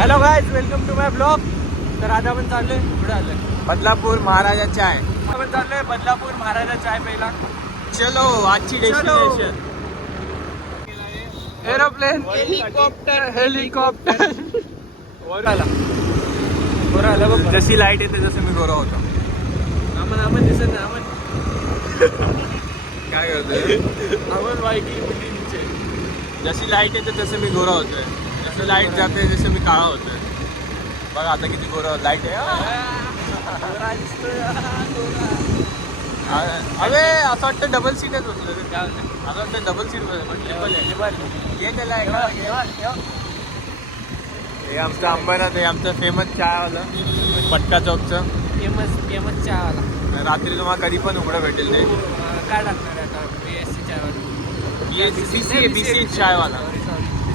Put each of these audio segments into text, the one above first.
Hello guys, welcome to my blog. तर आज आपण चाललोय कुठे आलोय? बदलापूर महाराजा चाय. आपण चाललोय बदलापूर महाराजा चाय प्यायला. चलो आजची डेस्टिनेशन एरोप्लेन, हेलिकॉप्टर वर आला बघ. जशी लाईट येते जसं मी गोरा होतो. आपण दिसत नाही. आपण काय करतोय? आपण बाईकिंग मुलींचे. जशी लाईट येते तसं मी गोरा होतोय. जसं लाईट जाते तसं मी काळा होतोय. बघा आता किती गोरा लाईट आहे. अरे असं वाटतं डबल सीटच बसलं. काय होतं असं वाटतं डबल सीट बसलं. ये त्याला हे आमचं अंबरनाथ आहे. आमचं फेमस चायवालं पटका चौकचं फेमस चहावाला. रात्री तुम्हाला कधी पण उघडं भेटेल ते. काय टाकणार आहे आता? BSC चहावाला. बीसी चायवाला.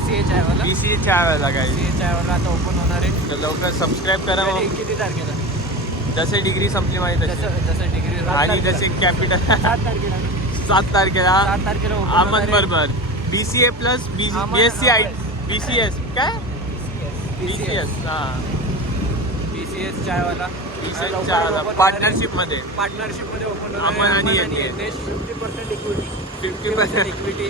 BCA चहावाला. बीसी चायवाला काय BCA चहावाला आता ओपन होणार आहे. तर लवकर सबस्क्राईब करा. किती तारखेला? जसे डिग्री संपली माहिती जसं डिग्री आणि जसे कॅपिटल 7 तारखेला अहमद बरोबर BCA प्लस BSc BCS काय BCS BCS चायवाला. BCS चायवाला पार्टनरशिप मध्ये ओपन अमन आणि येते 50% इक्विटी.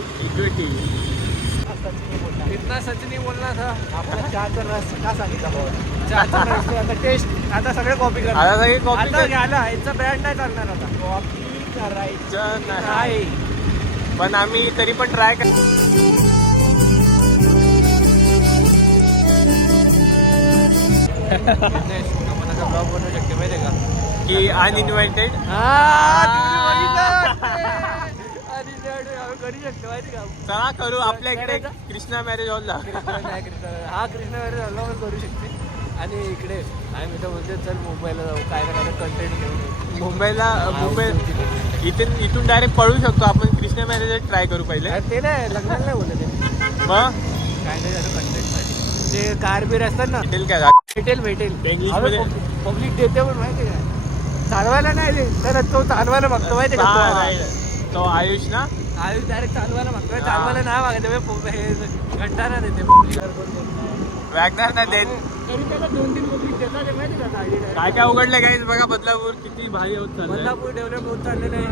इतना सच नहीं बोलना था. आपला चहाचा रस का सांगितला भाऊ? चहाचा रस आता टेस्ट आता सगळे कॉपी करतात. आता सगळी कॉपी आता घ्यायला याचा ब्रँड नाही चालणार. आता कॉपी करायचं नाही. पण आम्ही तरी पण ट्राय कर. ब्लॉग बनवू शकते माहिती का? की अनइन्व्हायटेड करू शकतो माहिती का? चला करू. आपल्या इकडे कृष्णा मॅरेज हॉलला हा कृष्णा वगैरे झाला पण करू शकते. आणि इकडे आम्ही तर बोलते चल मुंबईला जाऊ, काय ना काय कंटेंट घेऊन. मुंबई इथून डायरेक्ट पळू शकतो आपण. कृष्णा मॅरेज ट्राय करू पहिले. ते नाही लग्नाला नाही बोलत ते. मग काय नाही झालं कंटेंटसाठी. ते कार बीर असतात ना, भेटेल काय भेटेल इंग्लिशमध्ये पब्लिक देते पण माहिती का? चालवायला नाही तर तो चालवायला बघतो माहिती का? तो आयुष ना आयुष डायरेक्ट चालवायला मागतोय. चालवायला नाही मागत. हे घंटा ना देते पब्लिक. वॅगनर ना देत. तरी त्याला 2-3 पब्लिक देतात माहिती का? काय काय उघडले गाईज बघा. बदलापूर किती भारी होत चाललंय. बदलापूर डेव्हलप होत चाललेलं आहे.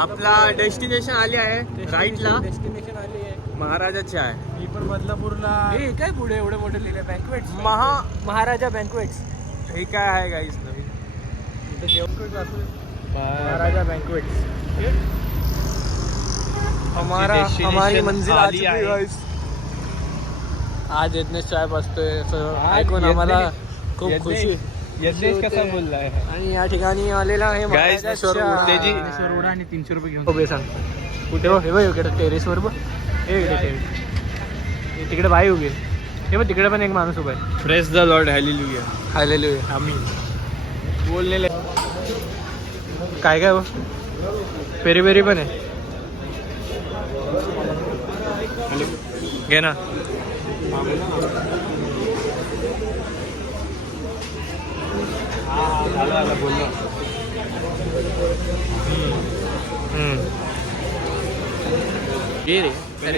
आपला डेस्टिनेशन आली आहे राईटला. डेस्टिनेशन आली आहे महाराजा चाय. ही पण बदलापूरला. हे काय पुढे एवढे मोठे लिहिले बँकवेट्स. महाराजा बँकवेट्स. हे काय आहे गाईज नवीन? महाराजा बँकवेट्स. हमारी मंजिल आ चुकी है गाइस. आज यज्ञेश चाय बसतोय ऐकून आम्हाला खूप खुशी. यज्ञेश कसा बोलला आहे? आणि या ठिकाणी आलेला आहे आणि 300 रुपये घेऊन उभे सांग. कुठे हे बघ इकडे टेरेसवर बघ. तिकडे बाई उभी. हे बघ तिकडे पण एक माणूस उभा आहे. Press the Lord hallelujah. Hallelujah. आम्ही बोललेले काय काय पेरी पेरी पण आहे. घे ना. बोललो.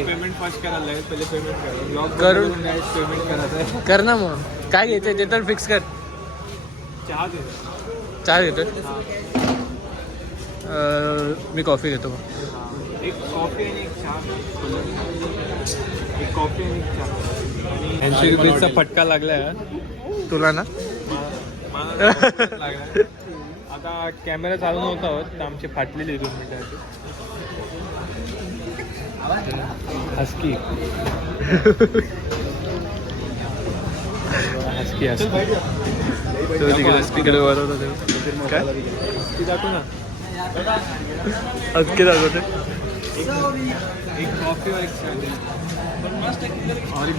पेमेंट फास्ट करायला लागेल. पहिले पेमेंट करून पेमेंट करायचं कर ना. मग काय घ्यायचं ते तर फिक्स कर. चहा घेतो. मी कॉफी घेतो. एक कॉफी आणि एक चहा. एक कॉफी आणि एक चहा. 80 रुपयेचा फटका लागलाय तुला ना. आता कॅमेरा चालू नव्हता होत तर आमचे फाटलेले 2 मिनिटाचे. हस्की तिकडे बरोबर काय दाखव ना. हस्की दाखवते. एक कॉफी और एक और एक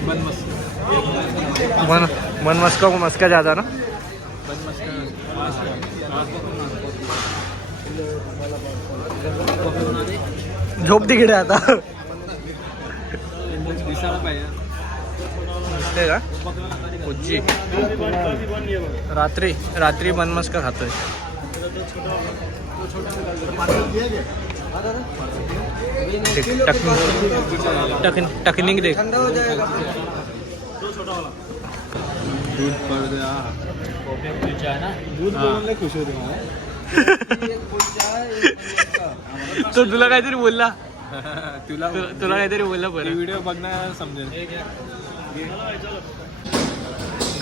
बन मस्का को मस्का ज्यादा ना. झोप तिकडे आता. दिसायला पाहिजे ते का उज्जी. रात्री बनमस्का खातोय. टेक्निक देख. दूध पडते दूध बोलून खुश होते मला. तो तुला काहीतरी बोलला, तुला तुला काहीतरी बोलला बरं. व्हिडिओ बघण्याला समजेल.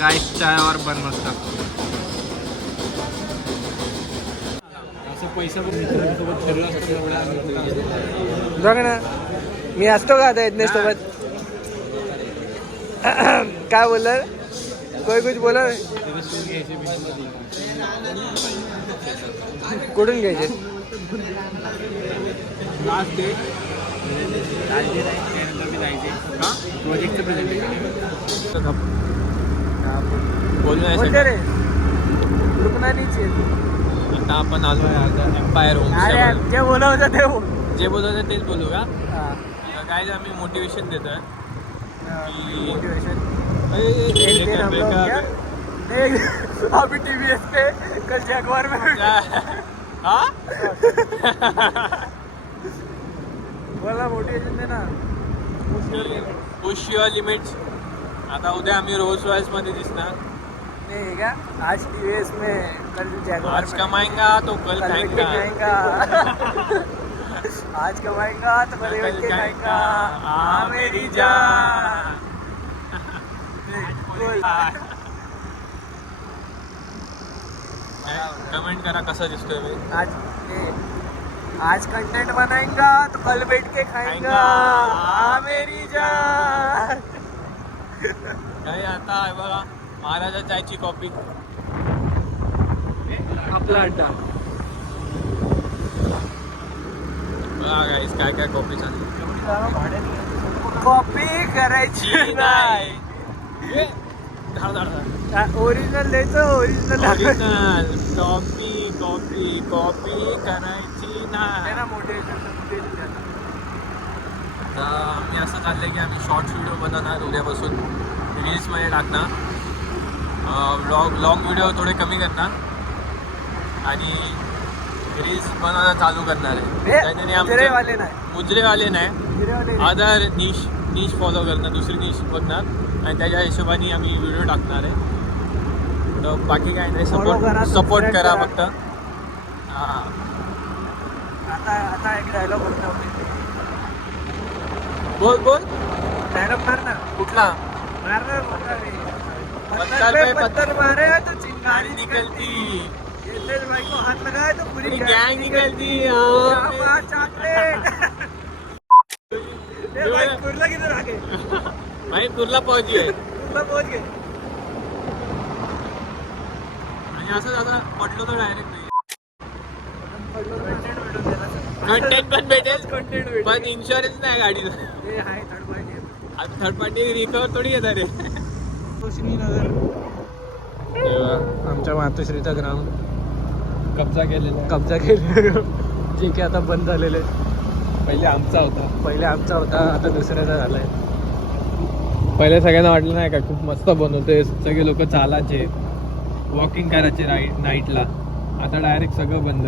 गाईस चहावर बन मस्त. असं पैसा पण मित्रांसोबत फिरला असतो एवढ्या बघ ना, मी असतो का आता यज्ञेश सोबत. काय बोलला, कोई कुछ बोला. कुठून घ्यायचे. लास्ट डेट त्यानंतर मी जायचे का प्रोजेक्टचं प्रेझेंटेशन बोलू नाही कोणते रे रुक्नानीचे. आता आपण आलो आहे आता एम्पायर होम. जे बोलत होतं ते जे बोलत होतं तेच बोलू का. काय आम्ही मोटिवेशन देतोय मोटिवेशन. की अभी टीवीएस पे कल जगवार में बोला मोटिवेशन दे ना. Push your limits. आता उद्या आम्ही रोल्स रॉयल्स मध्ये दिसणार. नहीं क्या आज टीवीएस में कल जगवार आज कमाएंगा तो कल खाएंगा. आज कमाएंगा तो कल बैठ के खाएंगा. हाँ मेरी जान. कमेंट करा कसा दिसतोय मी. आज कंटेंट बनाएंगा तो कल बैठ के खाएंगा. हाँ मेरी जान. काही आता आहे बघा महाराजा चायची कॉपी. आपला अड्डा. बघा गाईस काय काय कॉपी चालली. कॉपी करायची नाही. ओरिजिनल द्यायचं. ओरिजिनल कॉपी कॉपी कॉपी करायची नाही. आम्ही असं चाललंय की आम्ही शॉर्ट्स व्हिडिओ बनवणार उद्यापासून. रील्समध्ये टाकणार. लॉंग व्हिडिओ थोडे कमी करणार आणि रील्स बनवायला चालू करणार आहे. त्याच्याने मुजरेवाले मुजरेवाले नाही अदर नीश फॉलो करणार. दुसरी नीश बघणार आणि त्याच्या हिशोबाने आम्ही व्हिडिओ टाकणार आहे. तर बाकी काय नाही. सपोर्ट करा फक्त. हां आता एक डायलॉग बोलतो. बोल डायलॉग मार ना. कुठला. पत्थर मारे तो चिंगारी निकलती भाई को हाथ लगाए तो पूरी गैंग निकलती. चॉकलेट. भाई कुर्ला किधर आगे. भाई कुर्ला पहुंच गए. पहुंच गए. आणि असं आता पडलो तर डायरेक्ट नाही. कंटेंट पण भेटेल पण इन्शुरन्स नाही गाडीचा. आता थर्ड पार्टी रिकवर थोडी येणार आहे. आमच्या मातोश्रीचा ग्राउंड कब्जा केलेला जे की आता बंद झालेले. पहिले आमचा होता आता दुसऱ्याचा झालाय. पहिले सगळ्यांना वाटलं नाही का खूप मस्त बनवतोय. सगळे लोक चालायचे वॉकिंग करायचे नाईटला. आता डायरेक्ट सगळं बंद.